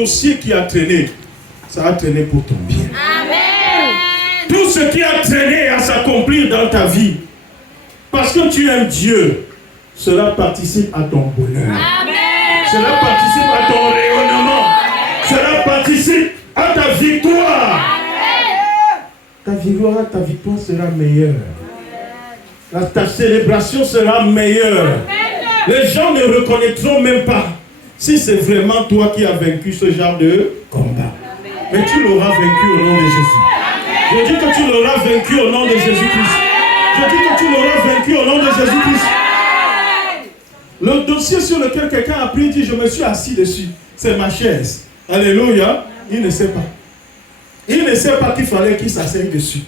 dossier qui a traîné, ça a traîné pour ton bien. Amen. Tout ce qui a traîné à s'accomplir dans ta vie, parce que tu aimes Dieu, cela participe à ton bonheur. Amen. Cela participe à ton rayonnement. Cela participe à ta victoire. Ta victoire sera meilleure. Ta célébration sera meilleure. Les gens ne reconnaîtront même pas si c'est vraiment toi qui as vaincu ce genre de combat. Mais tu l'auras vaincu au nom de Jésus. Je dis que tu l'auras vaincu au nom de Jésus-Christ. Je dis que tu l'auras vaincu au nom de Jésus-Christ. Le dossier sur lequel quelqu'un a pris dit, je me suis assis dessus. C'est ma chaise. Alléluia. Il ne sait pas. Il ne sait pas qu'il fallait qu'il s'asseye dessus.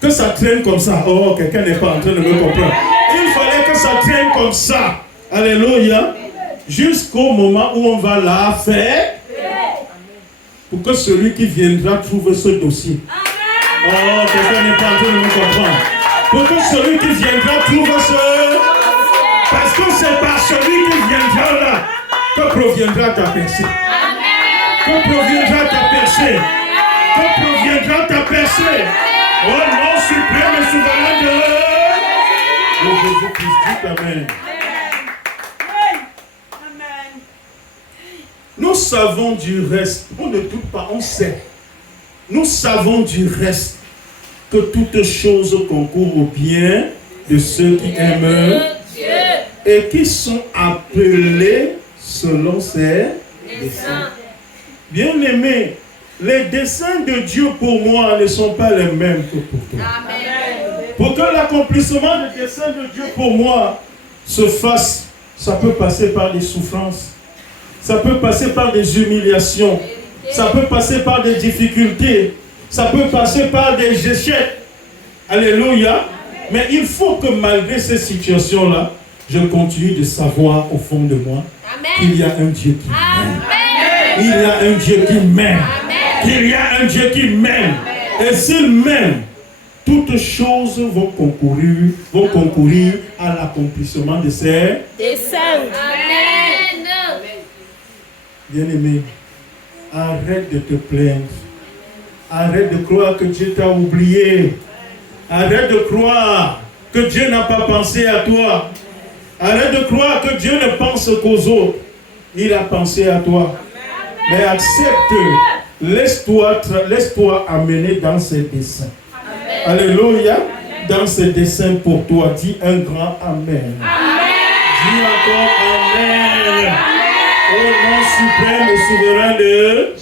Que ça traîne comme ça. Oh, quelqu'un n'est pas en train de me comprendre. Il fallait que ça traîne comme ça. Alléluia. Jusqu'au moment où on va la faire. Pour que celui qui viendra trouve ce dossier. Oh, quelqu'un n'est pas en train de me comprendre. Pour que celui qui viendra trouve ce... Parce que c'est par celui qui viendra là que proviendra ta percée. Que proviendra ta percée. Que proviendra ta percée. Au nom suprême et souverain de Jésus-Christ. Dites Amen. Nous savons du reste. On ne doute pas, on sait. Nous savons du reste que toutes choses concourent au bien de ceux qui aiment Dieu et qui sont appelés selon ses desseins. Bien-aimés, les desseins de Dieu pour moi ne sont pas les mêmes que pour toi. Amen. Pour que l'accomplissement des desseins de Dieu pour moi se fasse, ça peut passer par des souffrances, ça peut passer par des humiliations, ça peut passer par des difficultés, ça peut passer par des échecs. Alléluia. Mais il faut que malgré ces situations-là, je continue de savoir au fond de moi qu'il y a un Dieu qui m'aime. Il y a un Dieu qui m'aime. Qu'il y a un Dieu qui m'aime. Et s'il m'aime, toutes choses vont concourir à l'accomplissement de ses desseins. Amen. Bien-aimé, arrête de te plaindre. Arrête de croire que Dieu t'a oublié. Arrête de croire que Dieu n'a pas pensé à toi. Arrête de croire que Dieu ne pense qu'aux autres. Il a pensé à toi. Mais accepte, laisse-toi amener dans ses desseins. Alléluia. Dans ses desseins pour toi. Dis un grand Amen. Dis encore Amen. Au nom suprême et souverain de